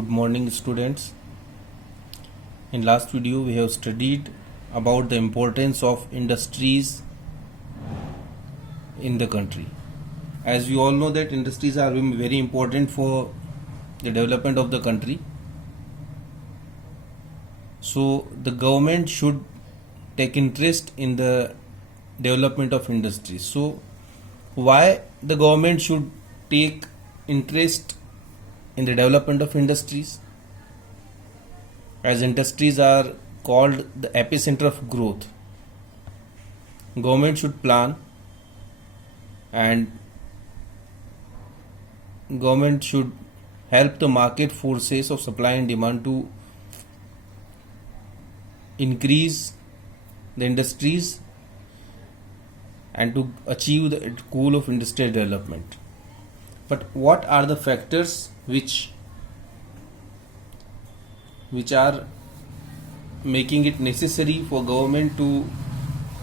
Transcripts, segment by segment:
Good morning, students. In last video we have studied about the importance of industries in the country. As we all know that industries are very important for the development of the country. So the government should take interest in the development of industries. So why the government should take interest in the development of industries? As industries are called the epicenter of growth, government should plan and government should help the market forces of supply and demand to increase the industries and to achieve the goal of industrial development. But what are the factors which are making it necessary for government to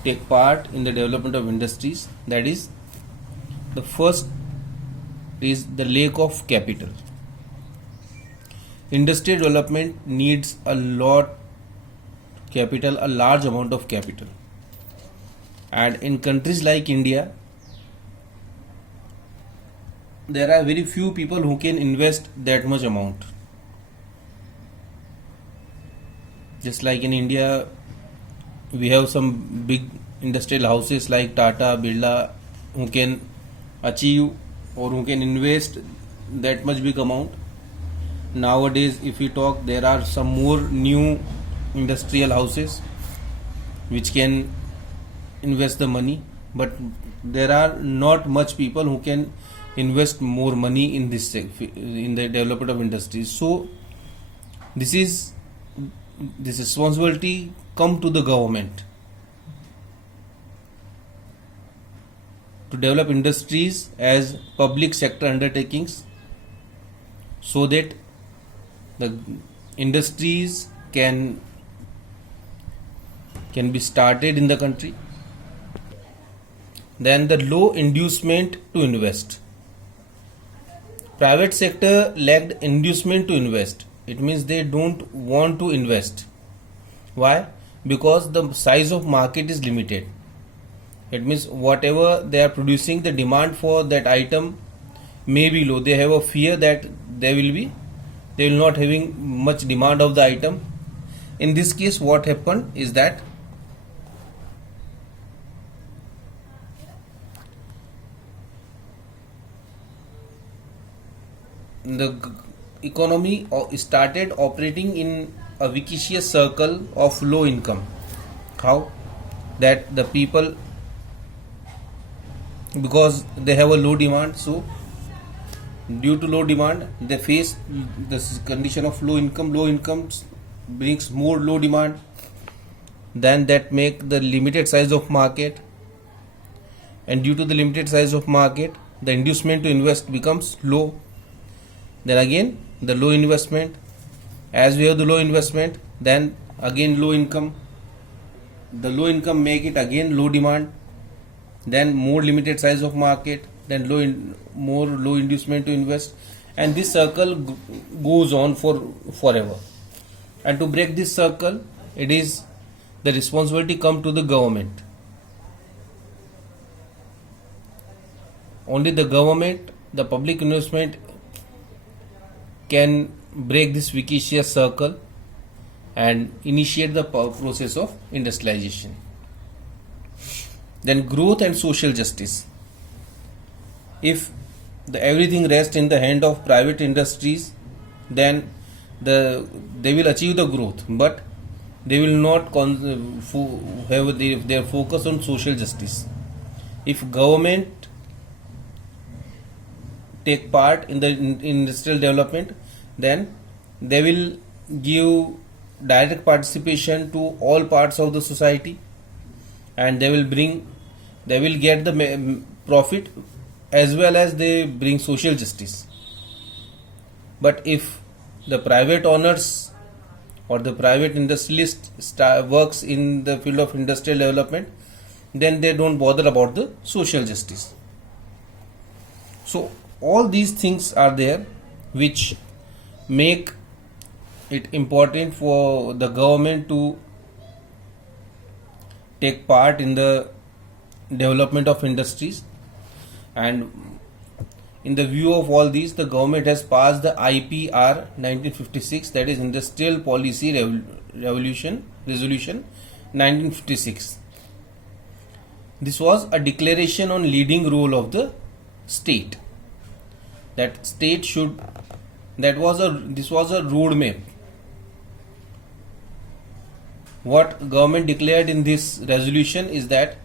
take part in the development of industries? That is, the first is the lack of capital. Industrial development needs a large amount of capital, and in countries like India there are very few people who can invest that much amount. Just like in India, we have some big industrial houses like Tata, Birla, who can achieve or who can invest that much big amount. Nowadays, if we talk, there are some more new industrial houses which can invest the money, but there are not much people who can invest more money in this in the development of industries. So this responsibility come to the government to develop industries as public sector undertakings, so that the industries can be started in the country. Then the low inducement to invest. Private sector lacked inducement to invest. It means they don't want to invest. Why? Because the size of market is limited. It means whatever they are producing, the demand for that item may be low. They have a fear that they will not having much demand of the item. In this case, what happened is that the economy started operating in a vicious circle of low income. How? That the people, because they have a low demand, so due to low demand they face this condition of low income. Low income brings more low demand, then that make the limited size of market, and due to the limited size of market, the inducement to invest becomes low. Then again the low investment, as we have the low investment, then again low income. The low income make it again low demand, then more limited size of market, then more low inducement to invest, and this circle goes on forever. And to break this circle, it is the responsibility come to the government. Only the government, the public investment can break this vicious circle and initiate the process of industrialization. Then growth and social justice. If everything rests in the hand of private industries, then they will achieve the growth, but they will not have their focus on social justice. If government take part in the industrial development, then they will give direct participation to all parts of the society, and they will get the profit as well as they bring social justice. But if the private owners or the private industrialist works in the field of industrial development, then they don't bother about the social justice. So all these things are there which make it important for the government to take part in the development of industries, and in the view of all these, the government has passed the IPR 1956, that is Industrial Policy Resolution 1956. This was a declaration on leading role of the state. This was a roadmap. What government declared in this resolution is that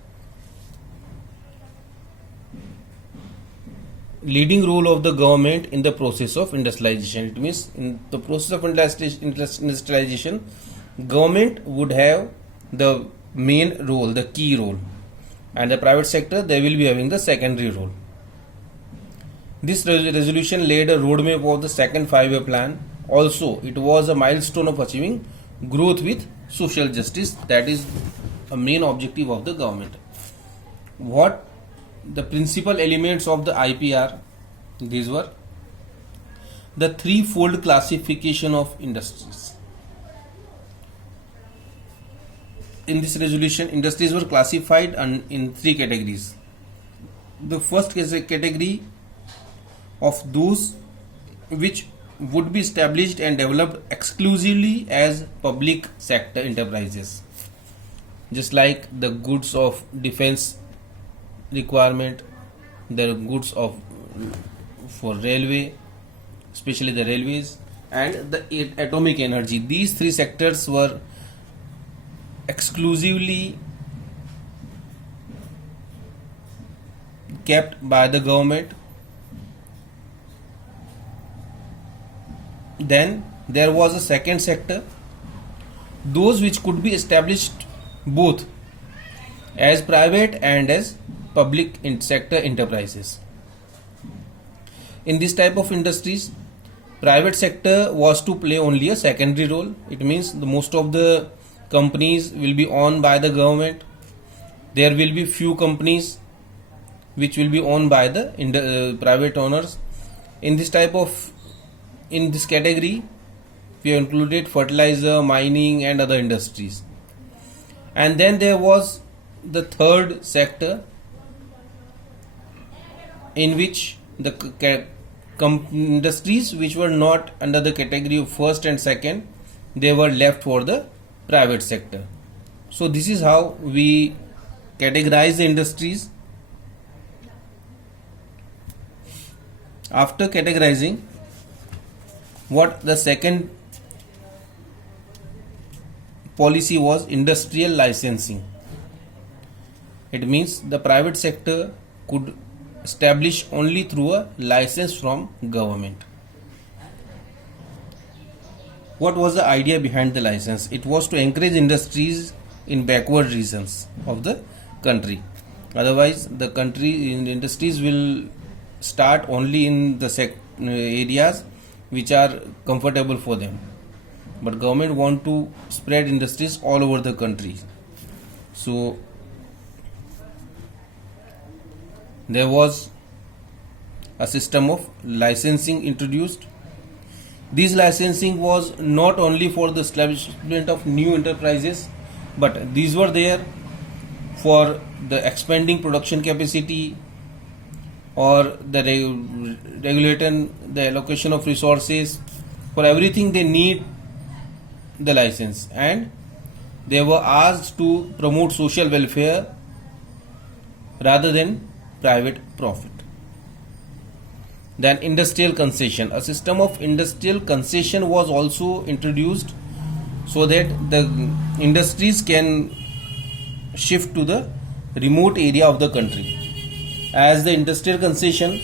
leading role of the government in the process of industrialization. It means in the process of industrialization, government would have the main role, the key role, and the private sector, they will be having the secondary role. This resolution laid a roadmap of the second 5-year plan. Also, it was a milestone of achieving growth with social justice. That is a main objective of the government. What the principal elements of the IPR? These were the threefold classification of industries. In this resolution, industries were classified in 3 categories. The first is a category of those which would be established and developed exclusively as public sector enterprises, just like the goods of defense requirement, the goods of for railway, especially the railways, and the atomic energy. These 3 sectors were exclusively kept by the government. Then there was a second sector, those which could be established both as private and as public sector enterprises. In this type of industries, private sector was to play only a secondary role. It means most of the companies will be owned by the government. There will be few companies which will be owned by the private owners. In this category, we have included fertilizer, mining, and other industries. And then there was the third sector, in which the industries which were not under the category of first and second, they were left for the private sector. So this is how we categorize the industries. After categorizing, what the second policy was industrial licensing. It means the private sector could establish only through a license from government. What was the idea behind the license? It was to encourage industries in backward regions of the country. Otherwise, the industries will start only in the areas which are comfortable for them. But government want to spread industries all over the country. So there was a system of licensing introduced. This licensing was not only for the establishment of new enterprises, but these were there for the expanding production capacity, or the regulating the allocation of resources. For everything they need the license, and they were asked to promote social welfare rather than private profit. Then industrial concession. A system of industrial concession was also introduced so that the industries can shift to the remote area of the country. As the industrial concession,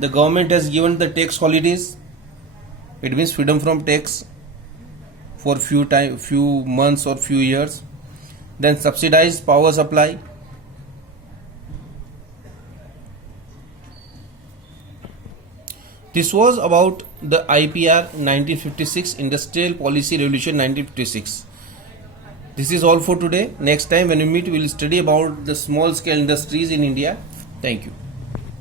the government has given the tax holidays. It means freedom from tax for few months or few years. Then subsidized power supply. This was about the IPR 1956, Industrial Policy Revolution 1956. This is all for today. Next time when we meet, we will study about the small scale industries in India. Thank you.